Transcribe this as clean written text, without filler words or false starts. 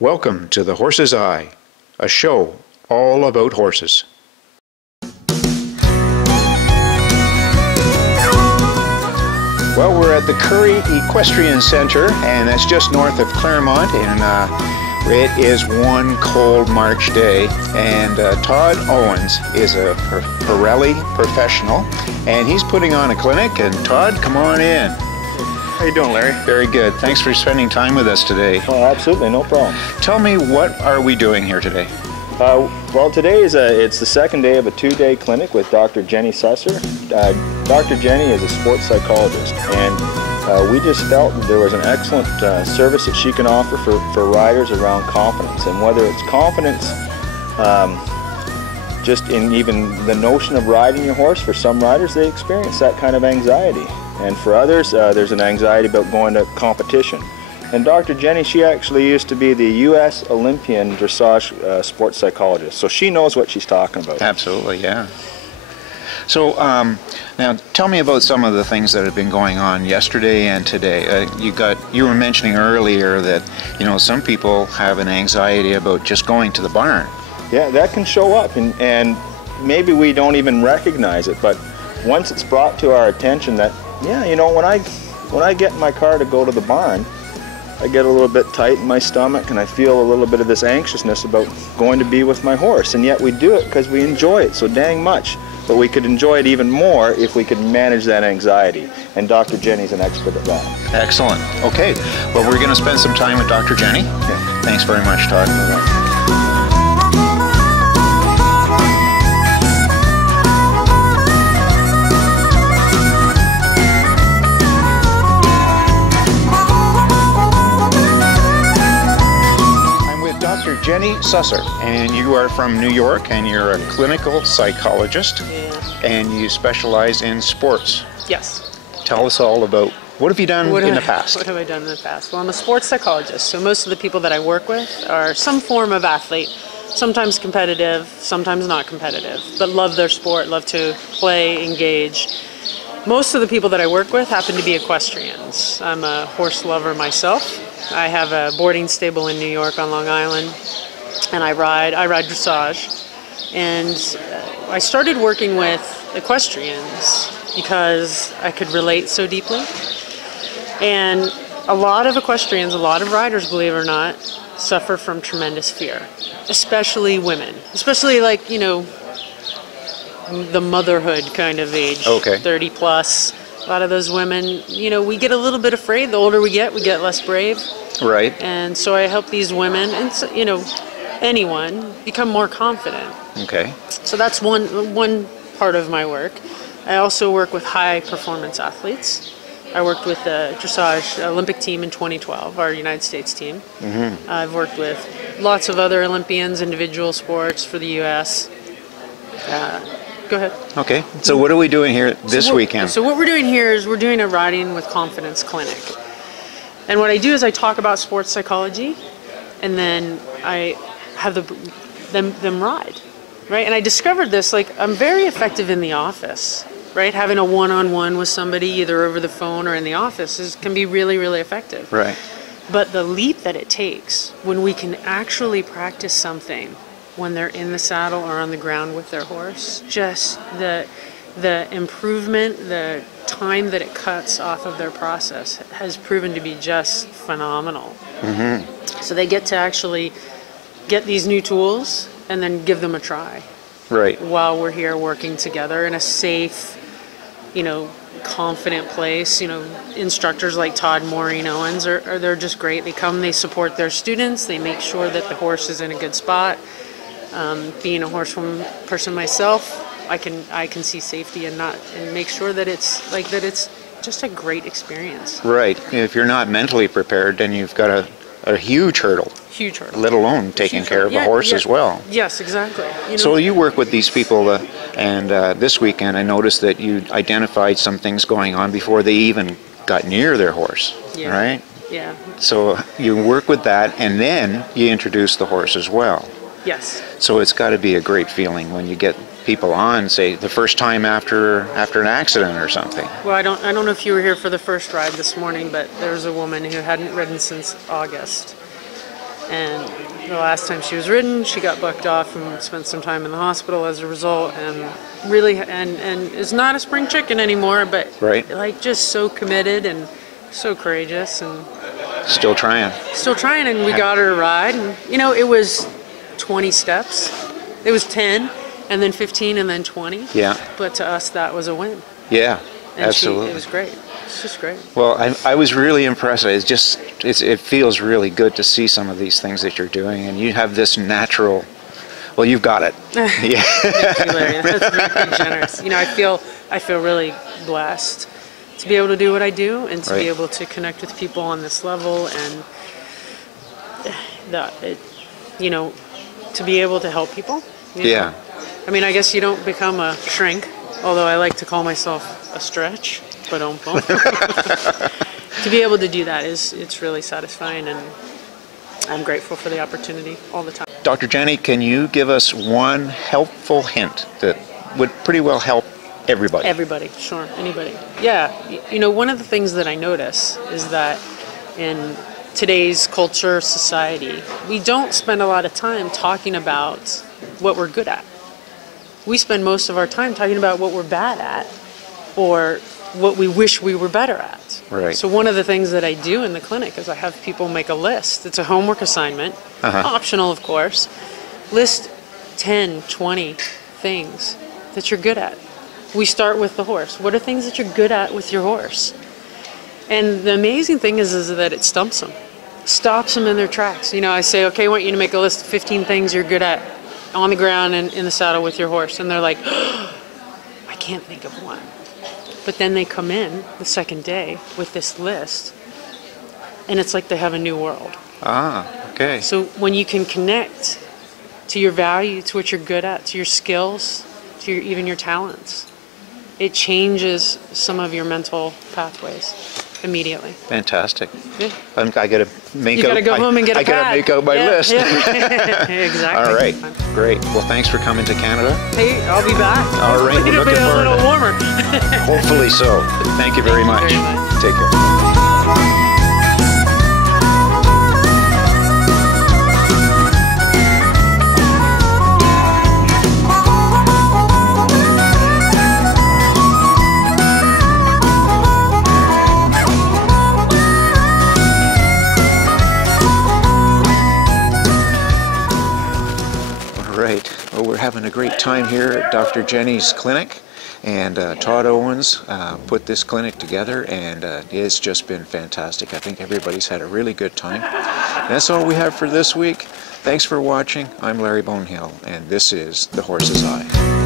Welcome to The Horse's Eye, a show all about horses. Well, we're at the Currie Equestrian Center, and that's just north of Claremont, and it is one cold March day, and Todd Owens is a Pirelli professional, and he's putting on a clinic, and Todd, come on in. How you doing, Larry? Very good. Thanks for spending time with us today. Oh, absolutely, no problem. Tell me, what are we doing here today? Well, today it's the second day of a two-day clinic with Dr. Jenny Susser. Dr. Jenny is a sports psychologist, and we just felt that there was an excellent service that she can offer for riders around confidence. And whether it's confidence just in even the notion of riding your horse, for some riders they experience that kind of anxiety. And for others, there's an anxiety about going to competition. And Dr. Jenny, she actually used to be the U.S. Olympian dressage sports psychologist, so she knows what she's talking about. Absolutely, yeah. So now tell me about some of the things that have been going on yesterday and today. You were mentioning earlier that, you know, some people have an anxiety about just going to the barn. Yeah, that can show up, and maybe we don't even recognize it, but once it's brought to our attention that, yeah, you know, when I get in my car to go to the barn, I get a little bit tight in my stomach and I feel a little bit of this anxiousness about going to be with my horse, and yet we do it because we enjoy it so dang much. But we could enjoy it even more if we could manage that anxiety, and Dr. Jenny's an expert at that. Excellent. Okay, well, we're going to spend some time with Dr. Jenny. Okay. Thanks very much, Todd. Dr. Jenny Susser, and you are from New York, and you're a clinical psychologist, and you specialize in sports. Yes. Tell us all about, what have you done in the past? What have I done in the past? Well, I'm a sports psychologist, so most of the people that I work with are some form of athlete, sometimes competitive, sometimes not competitive, but love their sport, love to play, engage. Most of the people that I work with happen to be equestrians. I'm a horse lover myself. I have a boarding stable in New York on Long Island, and I ride dressage. And I started working with equestrians because I could relate so deeply. And a lot of equestrians, a lot of riders, believe it or not, suffer from tremendous fear, especially women, especially, like, you know, the motherhood kind of age, okay. 30 plus. A lot of those women, you know, we get a little bit afraid. The older we get less brave. Right. And so I help these women, and, you know, anyone, become more confident. Okay. So that's one part of my work. I also work with high performance athletes. I worked with the dressage Olympic team in 2012, our United States team. Mm-hmm. I've worked with lots of other Olympians, individual sports for the U.S. Go ahead. Okay. So what are we doing here this weekend? So what we're doing here is we're doing a Riding with Confidence clinic. And what I do is I talk about sports psychology, and then I have them ride, right? And I discovered this, like, I'm very effective in the office, right? Having a one-on-one with somebody, either over the phone or in the office, can be really, really effective. Right. But the leap that it takes when we can actually practice something when they're in the saddle or on the ground with their horse, just the improvement, the time that it cuts off of their process has proven to be just phenomenal. Mm-hmm. So they get to actually get these new tools and then give them a try. Right. While we're here working together in a safe, you know, confident place. You know, instructors like Todd Maureen Owens they're just great. They come, they support their students, they make sure that the horse is in a good spot. Being a horsewoman person myself, I can see safety and make sure that it's just a great experience. Right. If you're not mentally prepared, then you've got a huge hurdle. Huge hurdle. Let alone taking care of a horse as well. Yes, exactly. You know, so you work with these people, and this weekend I noticed that you identified some things going on before they even got near their horse, right? Yeah. So you work with that, and then you introduce the horse as well. Yes. So it's got to be a great feeling when you get people on, say, the first time after an accident or something. Well, I don't know if you were here for the first ride this morning, but there was a woman who hadn't ridden since August. And the last time she was ridden, she got bucked off and spent some time in the hospital as a result, and really, and is not a spring chicken anymore, but Right. like just so committed and so courageous and Still trying. and we got her a ride, and you know, it was 20 steps. It was 10 and then 15 and then 20. Yeah. But to us that was a win. Yeah, And absolutely. it was great. It's just great. Well, I was really impressed. It feels really good to see some of these things that you're doing, and you have this natural. Well, you've got it. Yeah. Thank you, Larry. That's very generous. You know, I feel really blessed to be able to do what I do and to Right. be able to connect with people on this level, and you know, to be able to help people. You know? Yeah. I mean, I guess you don't become a shrink, although I like to call myself a stretch, but to be able to do that it's really satisfying, and I'm grateful for the opportunity all the time. Dr. Jenny, can you give us one helpful hint that would pretty well help everybody? Everybody, sure, anybody. Yeah, you know, one of the things that I notice is that in today's culture, society, we don't spend a lot of time talking about what we're good at. We spend most of our time talking about what we're bad at or what we wish we were better at. Right. So one of the things that I do in the clinic is I have people make a list. It's a homework assignment, optional of course. List 10, 20 things that you're good at. We start with the horse. What are things that you're good at with your horse? And the amazing thing is that it stumps them, stops them in their tracks. You know, I say, okay, I want you to make a list of 15 things you're good at on the ground and in the saddle with your horse. And they're like, oh, I can't think of one. But then they come in the second day with this list, and it's like they have a new world. Ah, okay. So when you can connect to your value, to what you're good at, to your skills, to even your talents, it changes some of your mental pathways immediately. Fantastic. Yeah. I gotta make You gotta go home and get a I gotta pad. make out my Yeah, list. yeah. Exactly. All right, great. Well, thanks for coming to Canada. Hey, I'll be back. All right, we're It'll be looking a forward little to it. warmer. Hopefully so. Thank you very much. very much. Take care. Well, we're having a great time here at Dr. Jenny's clinic, and Todd Owens put this clinic together, and it's just been fantastic. I think everybody's had a really good time. And that's all we have for this week. Thanks for watching. I'm Larry Bonehill, and this is The Horse's Eye.